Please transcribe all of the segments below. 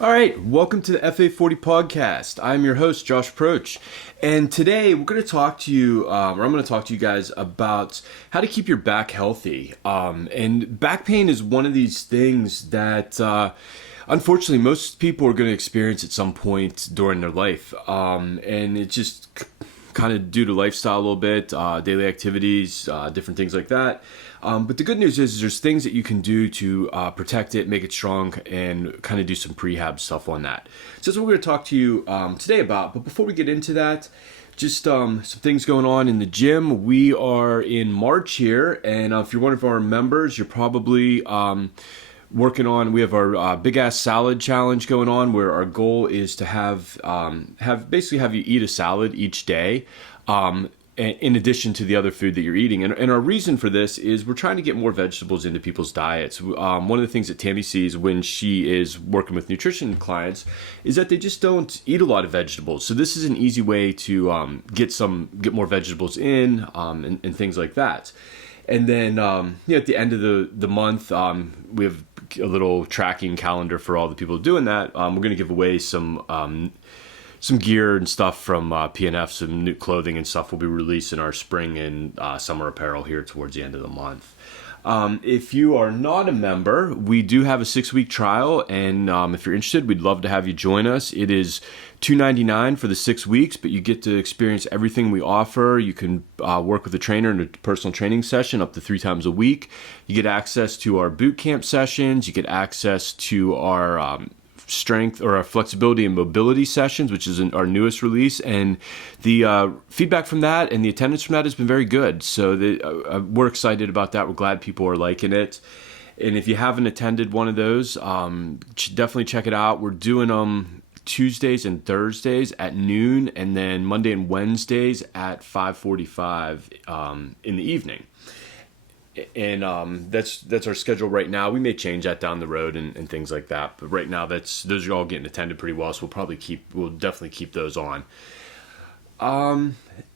All right, welcome to the FA40 podcast. I'm your host, Josh Proch, and today we're going to talk to you, or I'm going to talk to you guys about how to keep your back healthy. And back pain is one of these things that, unfortunately, most people are going to experience at some point during their life, and it's just kind of due to lifestyle a little bit, daily activities, different things like that. But the good news is there's things that you can do to protect it, make it strong, and kind of do some prehab stuff on that. So that's what we're going to talk to you today about. But before we get into that, just some things going on in the gym. We are in March here, and if you're one of our members, you're probably working on. We have our big ass salad challenge going on, where our goal is to have you eat a salad each day. In addition to the other food that you're eating. And our reason for this is we're trying to get more vegetables into people's diets. One of the things that Tammy sees when she is working with nutrition clients is that they just don't eat a lot of vegetables. So this is an easy way to get more vegetables in and things like that. And then at the end of the month, we have a little tracking calendar for all the people doing that. We're going to give away some gear and stuff from PNF, some new clothing and stuff will be released in our spring and summer apparel here towards the end of the month. If you are not a member, we do have a 6-week trial, and if you're interested, we'd love to have you join us. It is $299 for the 6 weeks, but you get to experience everything we offer. You can work with a trainer in a personal training session up to 3 times a week. You get access to our boot camp sessions. You get access to our strength or our flexibility and mobility sessions, which is our newest release, and the feedback from that and the attendance from that has been very good. So we're excited about that. We're glad people are liking it. And if you haven't attended one of those, definitely check it out. We're doing them Tuesdays and Thursdays at noon, and then Monday and Wednesdays at 5:45 in the evening. And that's our schedule right now. We may change that down the road and things like that. But right now, those are all getting attended pretty well. So we'll definitely keep those on.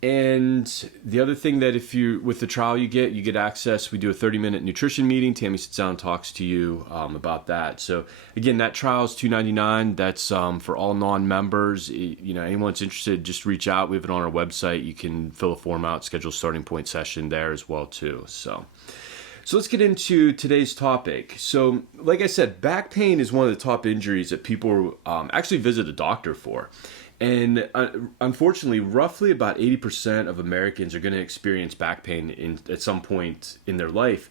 And the other thing that with the trial you get access. We do a 30-minute nutrition meeting. Tammy sits down and talks to you about that. So again, that trial is $299. That's for all non-members. Anyone that's interested, just reach out. We have it on our website. You can fill a form out, schedule a starting point session there as well too. So let's get into today's topic. So like I said, back pain is one of the top injuries that people actually visit a doctor for. And unfortunately, roughly about 80% of Americans are going to experience back pain at some point in their life.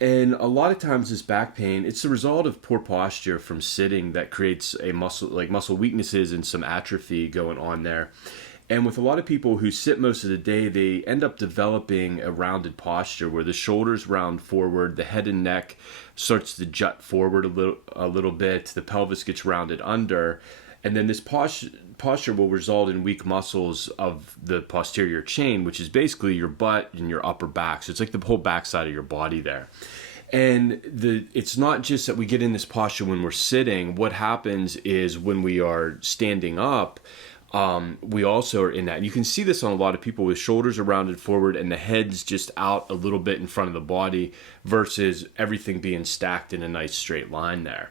And a lot of times this back pain, it's the result of poor posture from sitting that creates muscle weaknesses and some atrophy going on there. And with a lot of people who sit most of the day, they end up developing a rounded posture where the shoulders round forward, the head and neck starts to jut forward a little bit, the pelvis gets rounded under, and then this posture will result in weak muscles of the posterior chain, which is basically your butt and your upper back. So it's like the whole backside of your body there. And it's not just that we get in this posture when we're sitting. What happens is when we are standing up, we also are in that. And you can see this on a lot of people with shoulders are rounded forward and the head's just out a little bit in front of the body versus everything being stacked in a nice straight line there.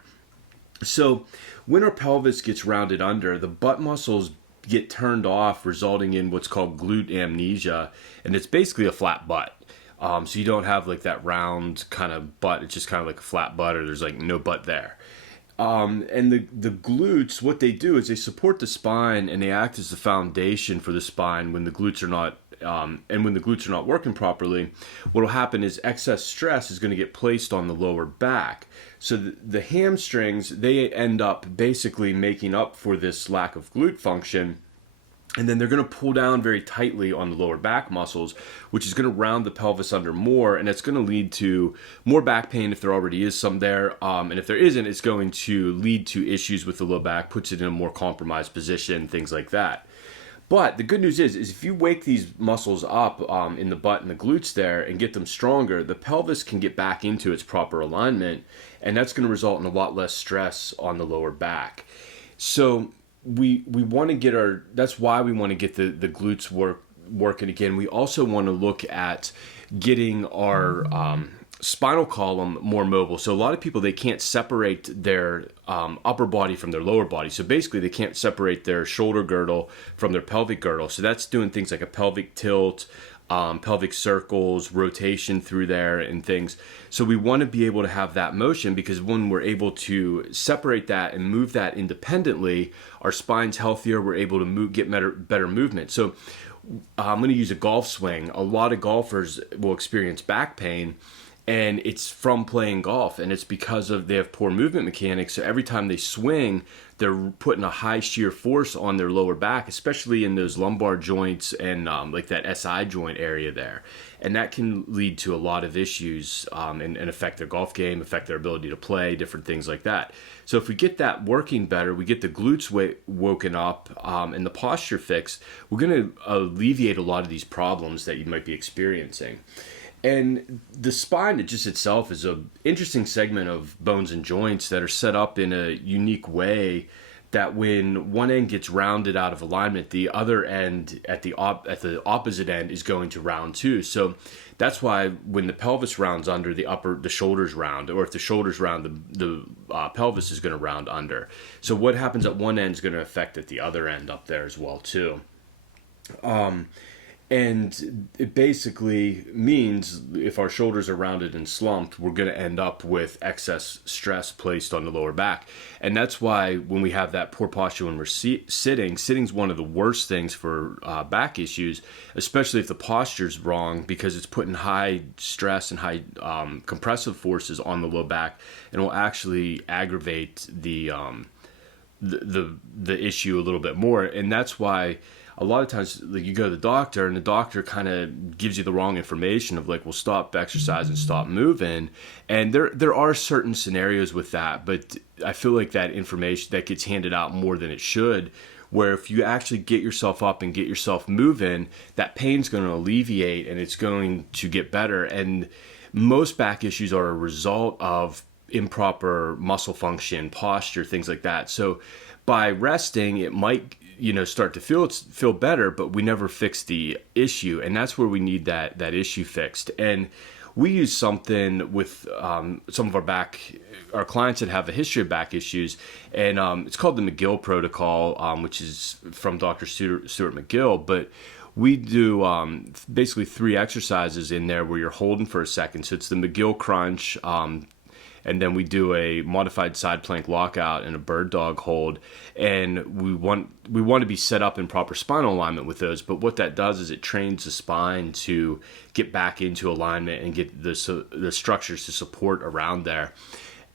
So when our pelvis gets rounded under, the butt muscles get turned off, resulting in what's called glute amnesia, and it's basically a flat butt. So you don't have like that round kind of butt. It's just kind of like a flat butt, or there's like no butt there. And the glutes, what they do is they support the spine and they act as the foundation for the spine when the glutes are not when the glutes are not working properly. What will happen is excess stress is going to get placed on the lower back. So the hamstrings, they end up basically making up for this lack of glute function. And then they're going to pull down very tightly on the lower back muscles, which is going to round the pelvis under more, and it's going to lead to more back pain if there already is some there. And if there isn't, it's going to lead to issues with the low back, puts it in a more compromised position, things like that. But the good news is if you wake these muscles up in the butt and the glutes there and get them stronger, the pelvis can get back into its proper alignment, and that's going to result in a lot less stress on the lower back. So we want to get that's why we want to get the glutes working again. We also want to look at getting our spinal column more mobile. So a lot of people, they can't separate their upper body from their lower body. So basically they can't separate their shoulder girdle from their pelvic girdle. So that's doing things like a pelvic tilt, pelvic circles, rotation through there and things. So we want to be able to have that motion, because when we're able to separate that and move that independently, our spine's healthier, we're able to get better movement. So I'm going to use a golf swing. A lot of golfers will experience back pain, and it's from playing golf, and it's because they have poor movement mechanics. So every time they swing, they're putting a high shear force on their lower back, especially in those lumbar joints and like that SI joint area there. And that can lead to a lot of issues and affect their golf game, affect their ability to play, different things like that. So if we get that working better, we get the glutes woken up and the posture fixed, we're going to alleviate a lot of these problems that you might be experiencing. And the spine, it just itself is an interesting segment of bones and joints that are set up in a unique way that when one end gets rounded out of alignment, the other end at the opposite end is going to round too. So that's why when the pelvis rounds under, the shoulders round, or if the shoulders round, the pelvis is going to round under. So what happens at one end is going to affect at the other end up there as well too. And it basically means if our shoulders are rounded and slumped, we're going to end up with excess stress placed on the lower back. And that's why when we have that poor posture when we're sitting's one of the worst things for back issues, especially if the posture's wrong, because it's putting high stress and high compressive forces on the low back, and will actually aggravate the issue a little bit more. And that's why a lot of times, like, you go to the doctor and the doctor kind of gives you the wrong information of like, well, stop exercising, stop moving. And there are certain scenarios with that, but I feel like that information that gets handed out more than it should, where if you actually get yourself up and get yourself moving, that pain's going to alleviate and it's going to get better. And most back issues are a result of improper muscle function, posture, things like that. So by resting, it might start to feel better, but we never fix the issue, and that's where we need that issue fixed. And we use something with some of our clients that have a history of back issues, and it's called the McGill Protocol, which is from Dr. Stuart McGill. But we do basically 3 exercises in there where you're holding for a second. So it's the McGill Crunch, and then we do a modified side plank lockout and a bird dog hold. And we want to be set up in proper spinal alignment with those. But what that does is it trains the spine to get back into alignment and get the structures to support around there.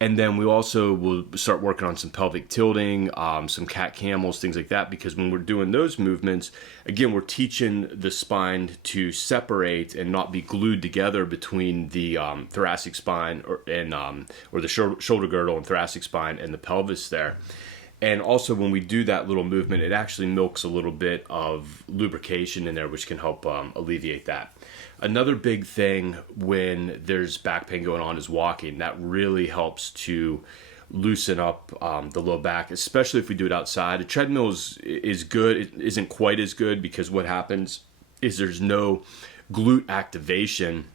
And then we also will start working on some pelvic tilting, some cat camels, things like that, because when we're doing those movements, again, we're teaching the spine to separate and not be glued together between the thoracic spine or the shoulder girdle and thoracic spine and the pelvis there. And also when we do that little movement, it actually milks a little bit of lubrication in there, which can help alleviate that. Another big thing when there's back pain going on is walking. That really helps to loosen up the low back, especially if we do it outside. A treadmill is good. It isn't quite as good because what happens is there's no glute activation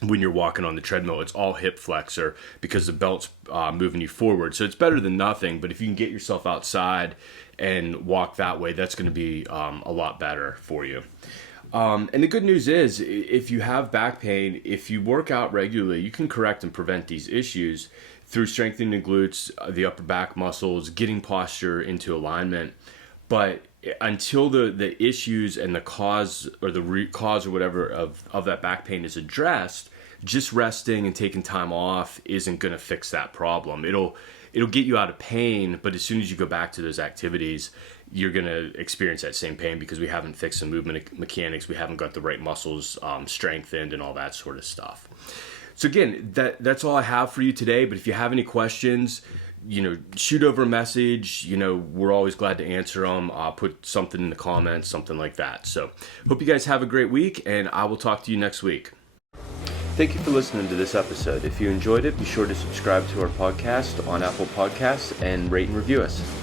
when you're walking on the treadmill. It's all hip flexor because the belt's moving you forward. So it's better than nothing, but if you can get yourself outside and walk that way, that's going to be a lot better for you. And the good news is, if you have back pain, if you work out regularly, you can correct and prevent these issues through strengthening the glutes, the upper back muscles, getting posture into alignment. But until the issues and the cause or the root cause or whatever of that back pain is addressed, just resting and taking time off isn't going to fix that problem. It'll get you out of pain, but as soon as you go back to those activities, you're going to experience that same pain because we haven't fixed the movement mechanics. We haven't got the right muscles strengthened and all that sort of stuff. So again, that's all I have for you today. But if you have any questions, shoot over a message. We're always glad to answer them. Put something in the comments, something like that. So hope you guys have a great week, and I will talk to you next week. Thank you for listening to this episode. If you enjoyed it, be sure to subscribe to our podcast on Apple Podcasts and rate and review us.